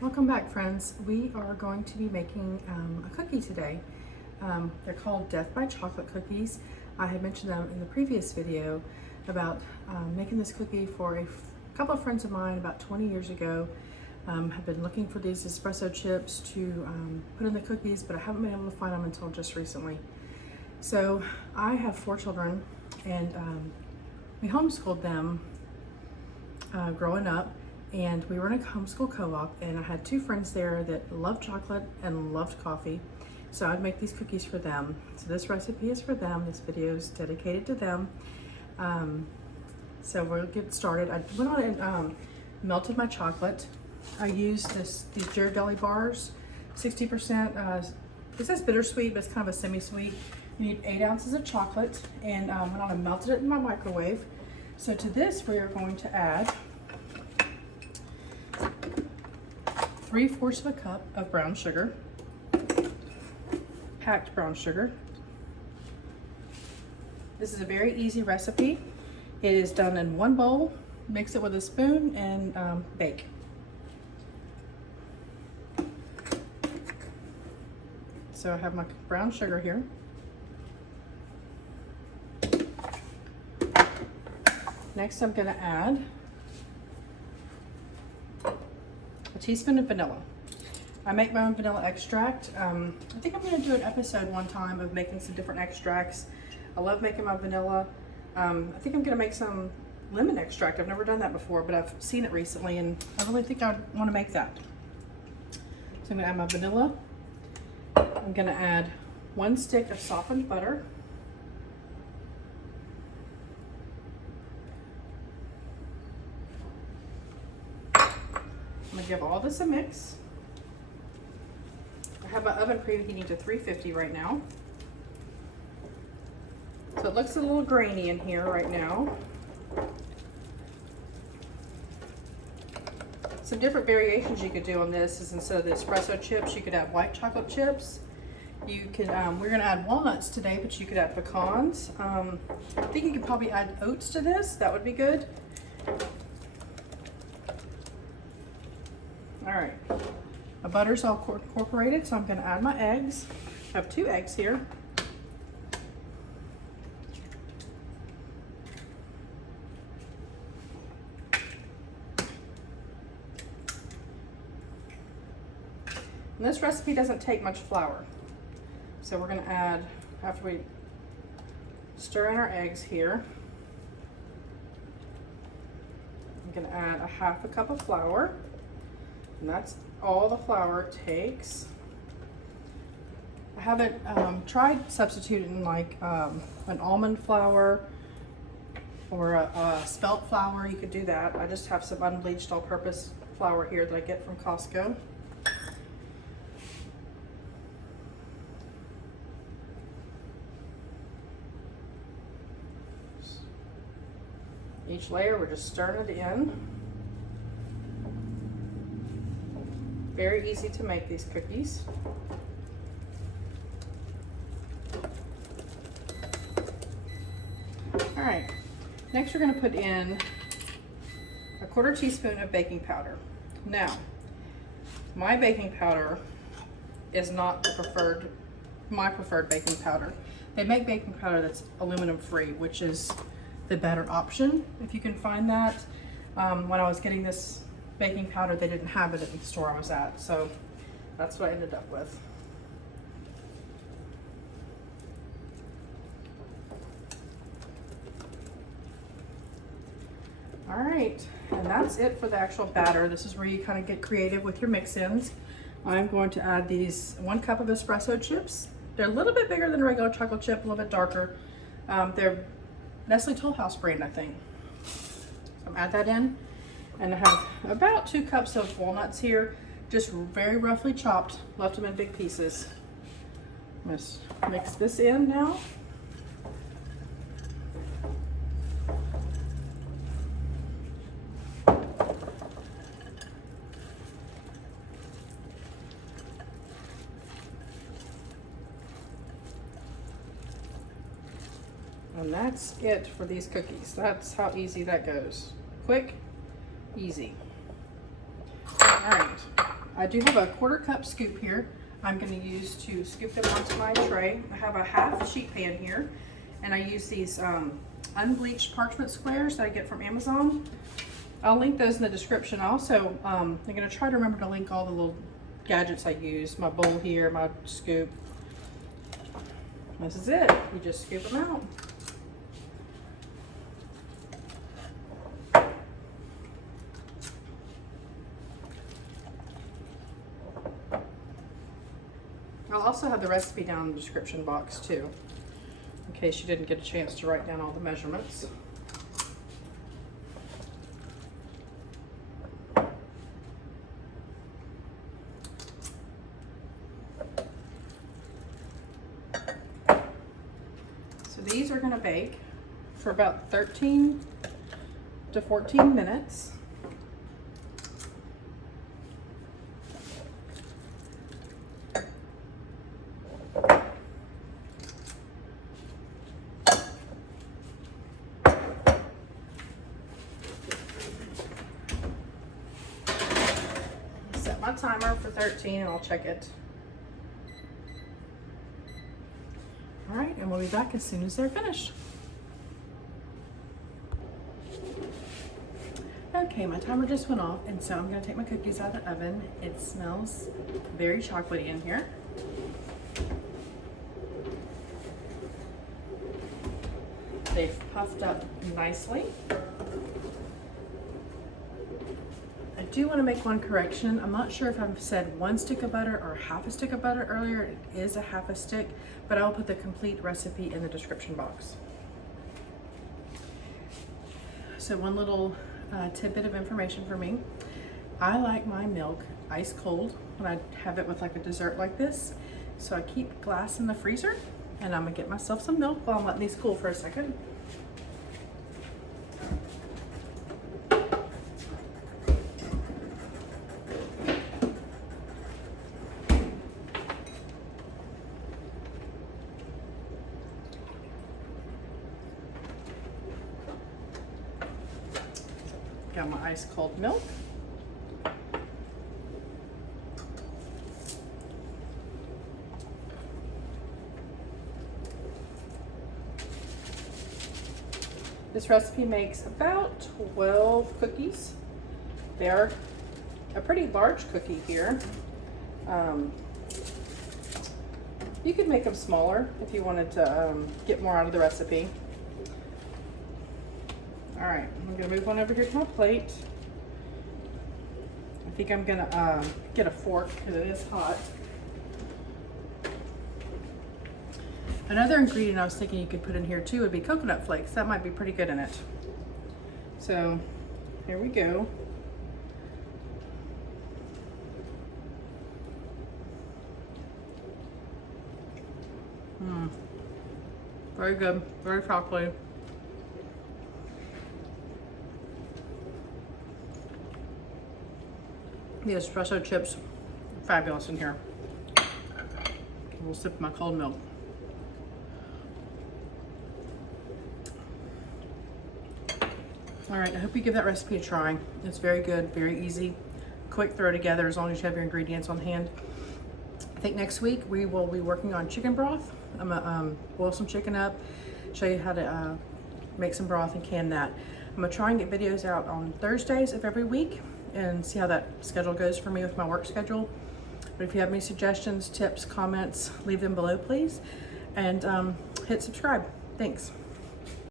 Welcome back, friends. We are going to be making a cookie today. They're called Death by Chocolate cookies. I had mentioned them in the previous video about making this cookie for a couple of friends of mine about 20 years ago. Have been looking for these espresso chips to put in the cookies, but I haven't been able to find them until just recently. So I have 4 children, and we homeschooled them growing up. And we were in a homeschool co-op, and I had 2 friends there that loved chocolate and loved coffee. So I'd make these cookies for them. So this recipe is for them. This video is dedicated to them. So we'll get started. I went on and melted my chocolate. I used these Ghirardelli bars, 60%. It says bittersweet, but it's kind of a semi-sweet. You need 8 ounces of chocolate, and went on and melted it in my microwave. So to this, we are going to add 3/4 of a cup of brown sugar, packed brown sugar. This is a very easy recipe. It is done in one bowl. Mix it with a spoon and bake. So I have my brown sugar here. Next, I'm going to add a teaspoon of vanilla. I make my own vanilla extract. I think I'm going to do an episode one time of making some different extracts. I love making my vanilla. I think I'm going to make some lemon extract. I've never done that before, but I've seen it recently, and I really think I want to make that. So I'm going to add my vanilla. I'm going to add 1 stick of softened butter. I'm gonna give all this a mix. I have my oven preheating to 350 right now. So it looks a little grainy in here right now. Some different variations you could do on this is instead of the espresso chips, you could add white chocolate chips. You could, we're gonna add walnuts today, but you could add pecans. I think you could probably add oats to this. That would be good. All right, my butter's all incorporated, so I'm going to add my eggs. I have 2 eggs here. And this recipe doesn't take much flour. So we're going to add, after we stir in our eggs here, I'm going to add a 1/2 cup of flour. And that's all the flour it takes. I haven't tried substituting like an almond flour or a spelt flour. You could do that. I just have some unbleached all-purpose flour here that I get from Costco. Each layer, we're just stirring it in. Very easy to make these cookies. All right, next we're gonna put in a 1/4 teaspoon of baking powder. Now, my baking powder is not my preferred baking powder. They make baking powder that's aluminum free, which is the better option if you can find that. When I was getting this baking powder, they didn't have it at the store I was at, so that's what I ended up with. All right, and that's it for the actual batter. This is where you kind of get creative with your mix-ins. I'm going to add these 1 cup of espresso chips. They're a little bit bigger than a regular chocolate chip, a little bit darker. They're Nestle Toll House brand, I think. So add that in. And I have about 2 cups of walnuts here, just very roughly chopped, left them in big pieces. I'm gonna mix this in now. And that's it for these cookies. That's how easy that goes. Quick, easy. All right, I do have a 1/4 cup scoop here. I'm going to use to scoop them onto my tray. I have a half sheet pan here, and I use these unbleached parchment squares that I get from Amazon. I'll link those in the description. Also, I'm going to try to remember to link all the little gadgets I use. My bowl here, my scoop. This is it. You just scoop them out. I'll also have the recipe down in the description box too, in case you didn't get a chance to write down all the measurements. So these are going to bake for about 13 to 14 minutes. Set my timer for 13 and I'll check it. All right, and we'll be back as soon as they're finished. Okay, my timer just went off, and so I'm gonna take my cookies out of the oven. It smells very chocolatey in here. They've puffed up nicely. I do want to make one correction. I'm not sure if I've said 1 stick of butter or half a stick of butter earlier. It is a half a stick, but I'll put the complete recipe in the description box. So one little tidbit of information for me. I like my milk ice cold when I have it with like a dessert like this. So I keep glass in the freezer, and I'm gonna get myself some milk while I'm letting these cool for a second. Got my ice cold milk. This recipe makes about 12 cookies. They're a pretty large cookie here. You could make them smaller if you wanted to get more out of the recipe. All right, I'm gonna move on over here to my plate. I think I'm gonna get a fork because it is hot. Another ingredient I was thinking you could put in here too would be coconut flakes. That might be pretty good in it. So here we go. Very good, very chocolatey. The espresso chips, fabulous in here. We'll sip my cold milk. All right, I hope you give that recipe a try. It's very good, very easy, quick throw together as long as you have your ingredients on hand. I think next week we will be working on chicken broth. I'm gonna boil some chicken up, show you how to make some broth and can that. I'm gonna try and get videos out on Thursdays of every week and see how that schedule goes for me with my work schedule. But if you have any suggestions, tips, comments, leave them below, please. And hit subscribe. Thanks.